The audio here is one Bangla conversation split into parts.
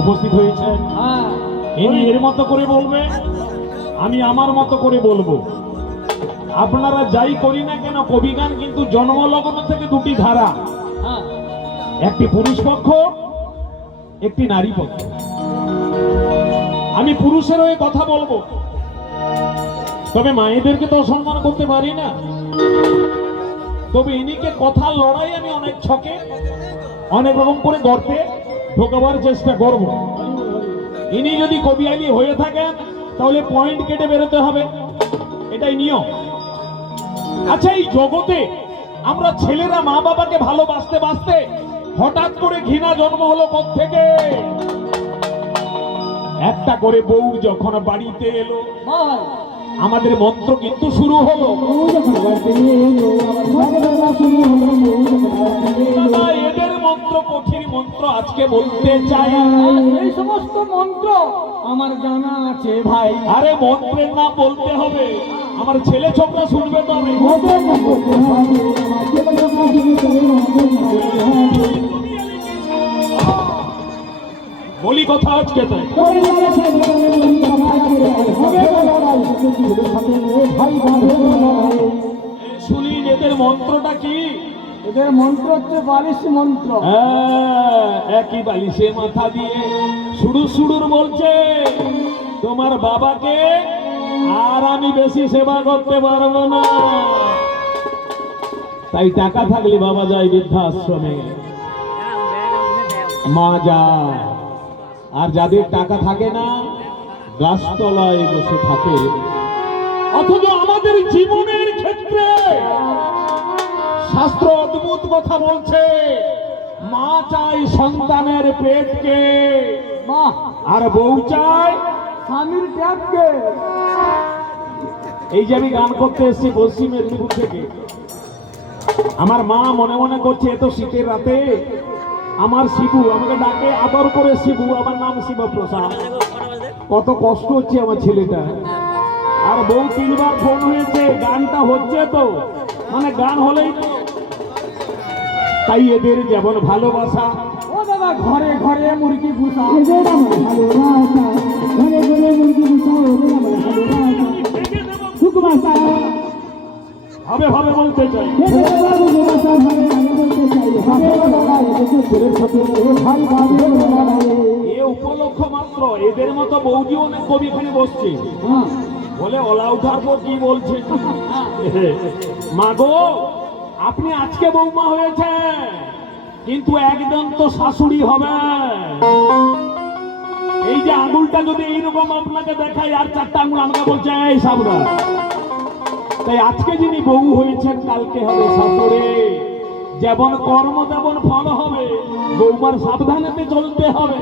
উপস্থিত হয়েছেন। ইনি এর মতো করে বলবে, আমি আমার মতো করে বলবো। আপনারা যাই করি না কেন, কবিগান কিন্তু জন্মলগ্ন থেকে দুটি ধারা, একটি পুরুষ পক্ষ, একটি নারী পক্ষ। আমি পুরুষের হয়ে কথা বলবো, তবে মায়েদেরকে তো অসম্মান করতে পারি না। তবে ইনিকে কথার লড়াই আমি অনেক ছকে অনেক রকম করে গর্তে ঢোকাবার চেষ্টা করব। ইনি যদি কবিয়ালি হয়ে থাকেন তাহলে পয়েন্ট কেটে বেরোতে হবে, এটাই নিয়ম। আচ্ছা, এই জগতে আমরা ছেলেরা মা বাবাকে ভালোবাসতে বাসতে হঠাৎ করে ঘৃণা জন্ম হলো কোত্থেকে? একটা করে বউ যখন বাড়িতে এলো, আমাদের মন্ত্র কিন্তু শুরু হলো। এদের মন্ত্র কঠিন মন্ত্র আজকে বলতে চাই। এই সমস্ত মন্ত্র আমার জানা আছে ভাই। আরে মন্ত্রের নাম বলতে হবে, আমার ছেলে ছোকরা শুনবে তো। আমি বলি কথা আজকে তাই শুনি। এদের মন্ত্রটা কি? এদের মন্ত্র হচ্ছে বালিশ মন্ত্র। একই বালিশে মাথা দিয়ে সুড়ুর সুড়ুর বলছে, তোমার বাবাকে আর আমি বেশি সেবা করতে পারবো না। তাই টাকা থাকলে বাবা যায় বৃদ্ধাশ্রমে, মা যায়। আর যাদের টাকা থাকে না, গাছতলায় বসে থাকে। অথচ আমাদের জীবনের ক্ষেত্রে শাস্ত্র অদ্ভুত কথা বলছে, মা চাই সন্তানের পেটকে, মা আর বউ চাই স্বামীর ট্যাবকে। এই যে আমি গান করতে এসেছি পশ্চিম মেদিনীপুর থেকে, আমার মা মনে মনে করছে এত শীতের রাতে আমার শিবু আমাকে ডাকে আদর করে, শিবু, আমার নাম শিবপ্রসাদ। কত কষ্ট হচ্ছে আমার ছেলেটা। আর বউ তিনবার ফোন হয়েছে, গানটা হচ্ছে তো, মানে গান হলেই তো। তাই এদের যেমন ভালোবাসা, ও দাদা ঘরে ঘরে মুরগি ভুষা, ভাবে ভাবে বলতে চাই। এ উপলক্ষ মাত্র, এদের মতো বৌদি অনেক কবি এখানে বসছে, বলে ওলা উঠার পর কি বলছে, মা গো আপনি আজকে বৌমা হয়েছে, কিন্তু একদম তো শাশুড়ি হবে। এই যে আঙুলটা যদি এইরকম আপনাকে দেখায়, আর চারটা আঙুল আমাকে বলছে এই সাবরা। তাই আজকে যিনি বউ হয়েছেন কালকে হবে শাশুড়ি। যেমন কর্ম তেমন ফল হবে, বৌমার সাবধানেতে চলতে হবে।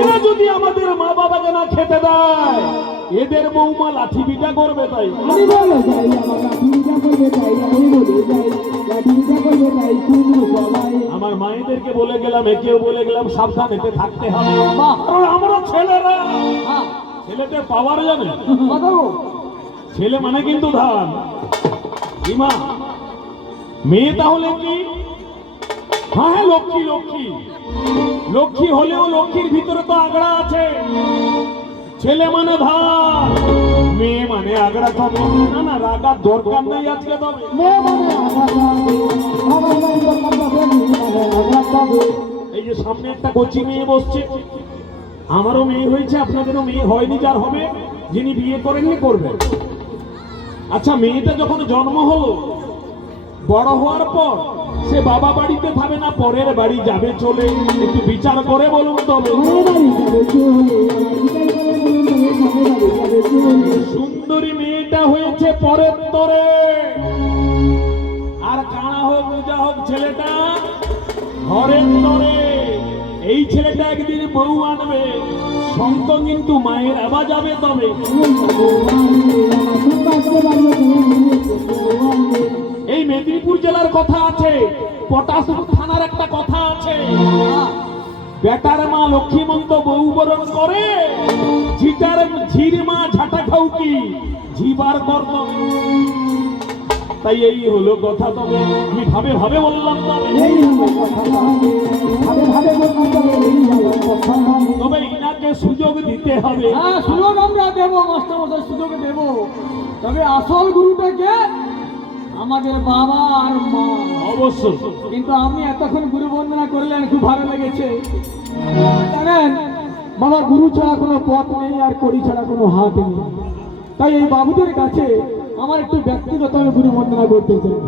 এরা যদি আমাদের মা বাবাকে না খেতে দেয়, এদের বৌমা লাঠি পিটা করবে। তাই আমার মায়েদেরকে বলে গেলাম, একেও বলে গেলাম, সাবধানেতে থাকতে হবে। কারণ আমরা ছেলেরা, ছেলেতে পাওয়ার জানে, ছেলে মানে কিন্তু ধান। ইমা মেয়ে তাহলে কি? হ্যাঁ লক্ষ্মী, লক্ষ্মী লক্ষ্মী হলেও লক্ষ্মীর ভিতরে তো আগড়া আছে। ছেলে মানে ধান, মেয়ে মানে আগড়া। তবে না না, রাগার দরকার নেই আজকে। তবে এই যে সামনে একটা কচি মেয়ে বসছে, আমারও মেয়ে হয়েছে, আপনাদেরও মেয়ে হয়নি, যার হবে, যিনি বিয়ে করেননি করবেন। আচ্ছা, মেয়েটা যখন জন্ম হলো, বড় হওয়ার পর সে বাবা বাড়িতে থাকবে না পরের বাড়ি যাবে চলে? একটু বিচার করে বলুন। তবে সুন্দরী মেয়েটা হয়েছে পরের তরে, আর কানা হোক পূজা হোক ছেলেটা ঘরের তরে। এই ছেলেটা একদিন বউ আনবে, সন্ত কিন্তু মায়ের আওয়াজ যাবে। তবে এই মেদিনীপুর জেলার কথা আছে, পটাশপুর থানার একটা কথা আছে, বেটার মা লক্ষ্মীমন্ত বউ বরণ করে, ঝির মা ঝাঁটা খাও কি ঝিবার কর্ম। তাই এই হলো কথা। তবে আমি ভাবে ভাবে বললাম। তবে তবে ইনাকে সুযোগ দিতে হবে। হ্যাঁ, সুযোগ আমরা দেবো, মাস্টারমশাই সুযোগ দেবো। তবে আসল গুরুটাকে আমাদের বাবা আর মা। অবশ্যই। কিন্তু আমি এতক্ষণ গুরু বন্দনা করলেন, খুব ভালো লেগেছে। জানেন বাবা, গুরু ছাড়া কোনো পথ নেই আর কড়ি ছাড়া কোনো হাত নেই। তাই এই বাবুদের কাছে আমার একটু ব্যক্তিগত গুরু বন্দনা করতে চাই।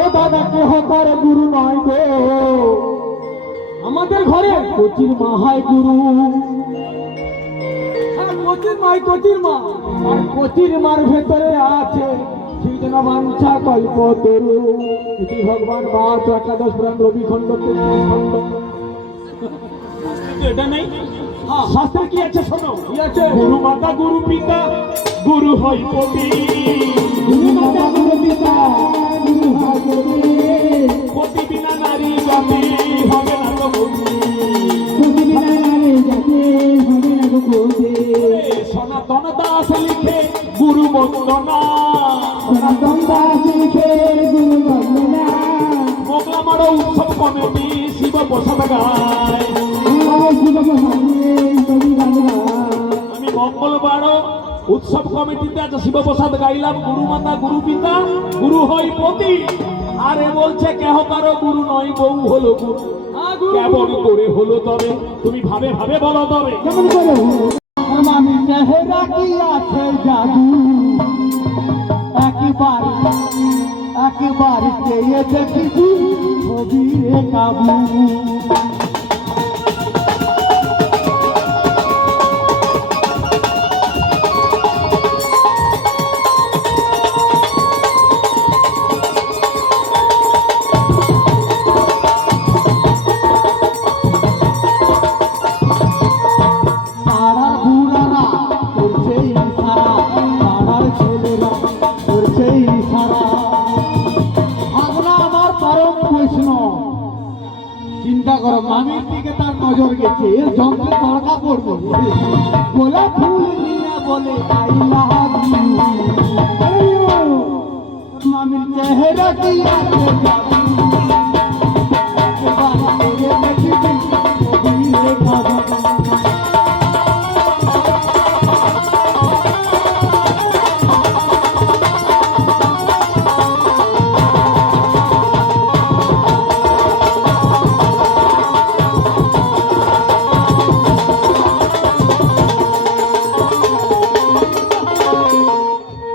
ও দাদা, কেহ তার গুরু নয় গো, আমাদের ঘরে কচির মা হয় গুরু। হ্যাঁ, কচির মাই কচির মা, আর কচির মার ভেতরে আছে সৃজন বাঞ্ছা কল্প তরু। এটি ভগবান বাচ একাদশ পুরাণ রবি খণ্ড 33 খণ্ড। এটা নেই হ্যাঁ, শাস্ত্রে কি আছে শোনো। কি আছে? গুরু মাতা গুরু পিতা গুরু হয় পতি। গুরু মাতা গুরু পিতা গুরু হয় পতি। পতি বিনা নারী জাতি হবে না তো গতি। পতি বিনা নারী জাতি হবে না গো গতি। সনাতন দাস লিখে গুরু বন্দনা। সনাতন দাস লিখে গুরু বন্দনা। মোগলা মারো উৎসব কমিটি শিব প্রসাদ গায়। আমি মঙ্গলবার উৎসব কমিটিতে আছে শিব প্রসাদ গাইলাম। গুরু মাতা গুরু পিতা গুরু হয় পতি। আরে বলছে কেহ কারো গুরু নয়, বউ হলো গুরু। কেমন করে হলো তবে? তুমি ভাবে ভাবে বলো তবে। কেমন করে আমি চেহারা কি আছে জাদু, একবার একবার চেয়ে দেখিছি ছবি কাবু। চিন্তা করো, মামির দিকে তার নজর গেছে, এর যন্ত্রে তড়কা পড়বে। গোলাপ ফুল নিয়ে বলে আই লাভ ইউ। মামির চেহারা কি আছে জাদু, একবার দেখে দেখিবি ছবি কাবু।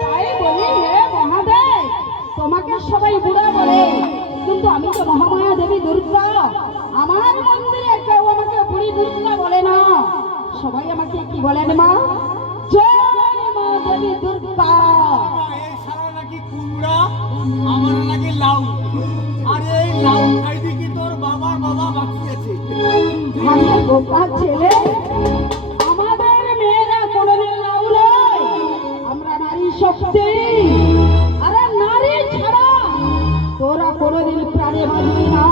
তাই বলি হে মহাদেব, তোমাকে সবাই বুড়া বলে, কিন্তু আমি তো মহামায়া দেবী দুর্গা। আমার মন্দিরে কেউ আমাকে বুড়ি দুর্গা বলে না, সবাই আমাকে কি বলেন মা? জয় মা দেবী দুর্গা। এই সারা নাকি কুমড়া, আমার নাকি লাউ। আরে এই লাউ খাইতে কি তোর বাবার বাবা বাঁচিয়েছে? আমার বোকা ছেলে, আমাদের মেয়েরা কোনোদিন লাউ নয়, আমরা নারী শক্তি। আরে নারী ছাড়া তোরা কোনোদিন প্রাণে বাঁচবি না।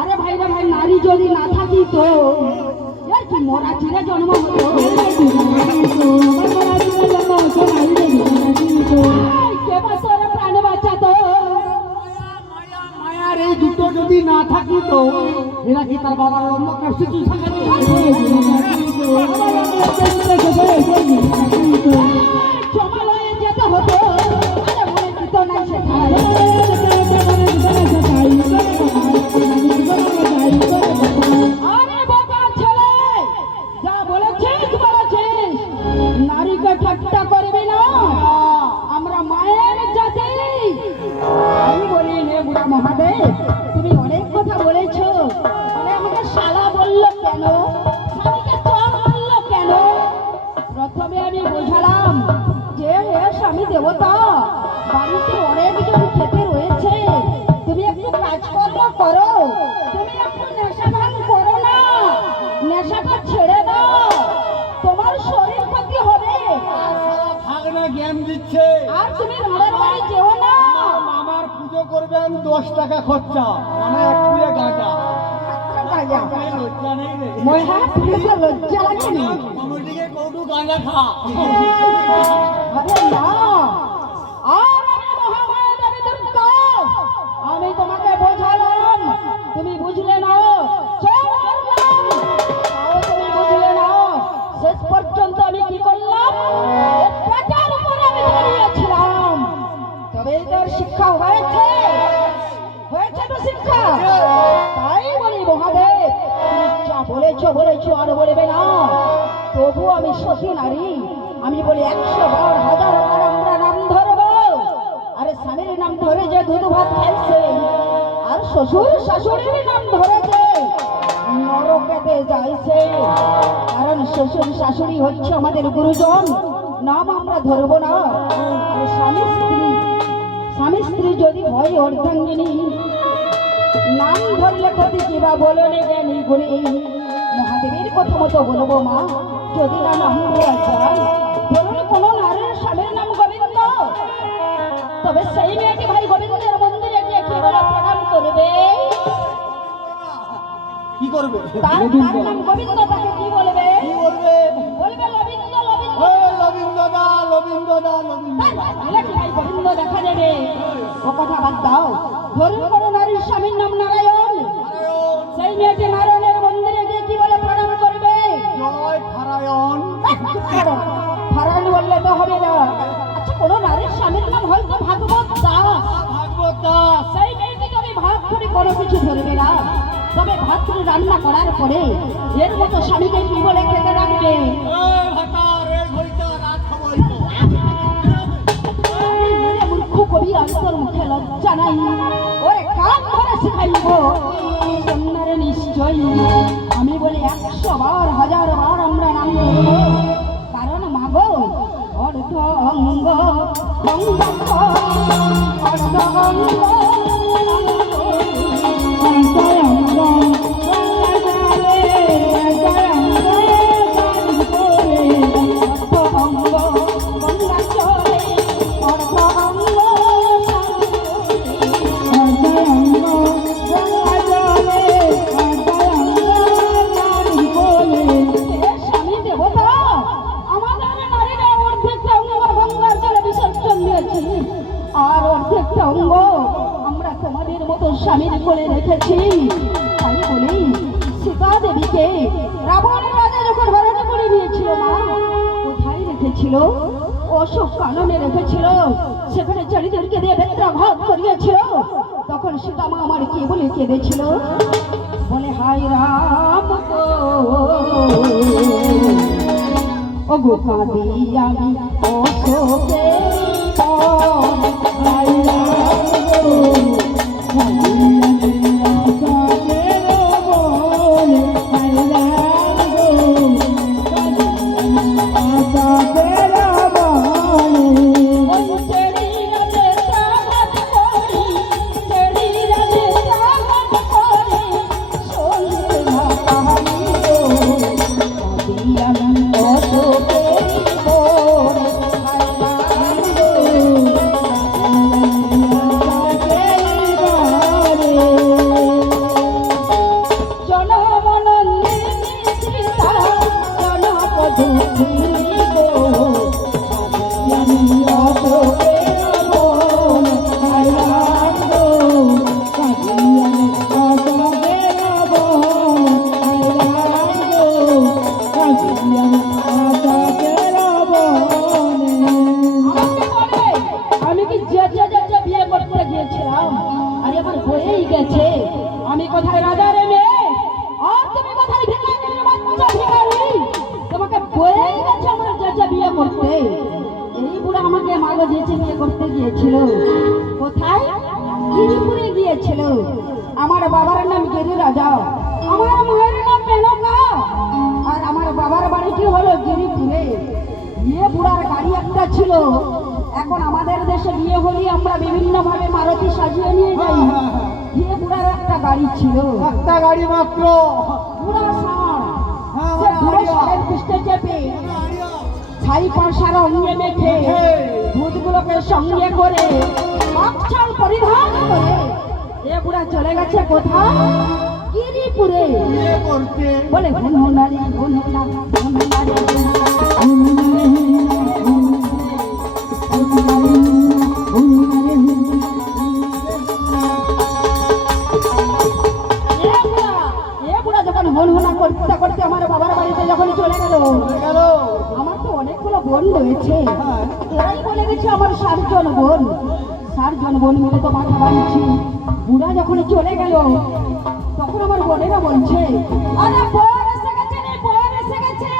আরে ভাই রে ভাই, নারী যদি না থাকি তো এর কি মরা চিরে জন্ম হতো? কে বা তোরা প্রাণে বাঁচাতো? মায়ার এই দুটো যদি না থাকিত, এরা কি তার বাবার লম্ব কাশিচু থাকতো? জমালয়ে যেতে হতো। আরে মনে কি তো নাই সেখানে। আরে বাবা ছেলে, যা বলেছিস বলেছিস, নারীকে ঠাট্টা করবি না, আমরা মায়ের জাতি। আমি বলি হে বুড়া মহাদেব, তুমি অনেক কথা বলেছো, মানে আমাকে শালা বললো কেন, স্বামীকে চর বললো কেন? প্রথমে আমি বোঝালাম যে হে স্বামী দেবতা, বাড়িতে অনেকজন খেতে রয়েছে, তুমি একটু কাজকর্ম করো, তুমি একটু নেশা ভাঙ করো না, নেশাটা ছেড়ে দাও, তোমার শরীর ক্ষতি হবে। ভাগনা জ্ঞান দিচ্ছে। আর তুমি ঘরের বাড়ি যেও না। মামার পুজো করবেন 10 টাকা খরচা, মানে 1 কিলো গাঁজা। লজ্জা নেই রে। মহা তুমি তো লজ্জা লাগেনি? কমিটিকে কৌটু গাঁজা খা। আরে না, আর আমি মহামায়া দেবী দুর্গা, আমি তোমাকে বোঝালাম ইচ্ছা। তাই বলি মহাদেব, তুমি যা বলেছো আর বলবে না। তবু আমি সতী নারী, আমি বলি 100 বার 1000 বার আমরা নাম ধরবো। আরে স্বামীর নাম ধরে যে দুধ ভাত খাইছে, আর শ্বশুর শাশুড়ির নাম ধরে যে নরকেতে যাইছে। কারণ শ্বশুর শাশুড়ি হচ্ছে আমাদের গুরুজন, নাম আমরা ধরবো না। আর স্বামী স্ত্রী যদি হয় অর্ধাঙ্গিনী, নাম ধরলে প্রতি কিবা বলো জ্ঞানী গুণী। মহাদেবের কথা মতো বলবো মা, যদি না নাম দেওয়া যায়। ধরুন কোনো নারীর স্বামীর নাম গোবিন্দ, তবে সেই মেয়েটি ভাই গোবিন্দের মন্দিরে গিয়ে কি বলে প্রণাম করবে? কি করবে? তার নাম গোবিন্দ, তাকে কি বলবে? কি করবে? বলবে লবিন্দ লবিন্দ। ওই লবিন্দ দা, লবিন্দ দা, লবিন্দ দা। কি ভাই গোবিন্দ দেখা যাবে? ও কথা বাদ দাও। ধরুন কোনো নারীর স্বামীর নাম নারায়ণ, সেই মেয়েটি নারায়ণের মন্দিরে গিয়ে কি বলে প্রণাম করবে? জয় নারায়ণ। নারায়ণ বললে তো হবে না। আচ্ছা, কোনো নারীর স্বামীর নাম হয়তো ভাগবত দাস, ভাগবত দাস। সেই মেয়েটি যদি ভাগ করে কোনো কিছু ধরবে না, তবে ভাত করে রান্না করার পরে এর মতো স্বামীকে কি বলে খেতে রাখবে? এই ভাতার, এই ঘড়িটা রাত খাবো। মূর্খ কবি আন্তর মুখে লজ্জা নাই। ওরে কান ধরে শিখাইব সন্ন্যার নিশ্চয়ই। আমি বলি 100 বার 1000 বার আমরা নাম ধরব। কারণ মাগো অর্ধ অঙ্গ অঙ্গ অর্ধ অঙ্গ স্বামীর কোলে রেখেছি। তাই বলি সীতা দেবীকে রাবণের রাজা যখন হরণ করে নিয়েছিল, মা কোথায় রেখেছিল? অশোক কাননে রেখেছিল। সেখানে চারিদেরকে দিয়ে বেত্রাঘাত করিয়েছিল। তখন সীতা মা আমার কি বলে কেঁদেছিল? বলে হায় রাম গো, ও গো কাঁদি আমি অশোকে হায় রাম গো। আমি কোথায় রাজার মেয়ে, আর তুমি কোথায় ভিখারির বাচ্চা ভিখারি? তোমাকে বয়েই গেছে আমার চাচা বিয়ে করতে। এই বুড়া আমাকে মাগো যেচে বিয়ে করতে গিয়েছিল। কোথায়? গিরিপুরে গিয়েছিল। আমার বাবার নাম গিরি রাজা, আমার মায়ের নাম মেনকা, আর আমার বাবার বাড়িটি হলো গিরিপুরে। বিয়ে বুড়ার গাড়ি একটা ছিল। এখন আমাদের দেশে বিয়ে হলে আমরা বিভিন্ন ভাবে মারুতি সাজিয়ে নিয়ে যাই। বিয়ে বুড়ার একটা গাড়ি ছিল, একটা গাড়ি মাত্র। বুড়া ষাঁড়, সে বুড়ো ষাঁড়ের পৃষ্ঠে চেপে ছাই পাশার অঙ্গে মেখে দুধগুলোকে সঙ্গে করে মাছাল পরিধান করে এ বুড়া চলে গেছে কোথায়? গিরিপুরে বিয়ে করতে। বলে হুনহুনারি হুনহুনা হুনহুনারি হনহনা করতে করতে আমার বাবার বাড়িতে যখন চলে গেল, আমার তো অনেকগুলো বোন রয়েছে। এরাই বলে গেছে আমার 7 জন বোন। 7 জন বোন মিলে তো মাথা বাঁধছি বুড়া যখন চলে গেল তখন আমার বোনেরা বলছে, আরে বর এসে গেছে রে, বর এসে গেছে।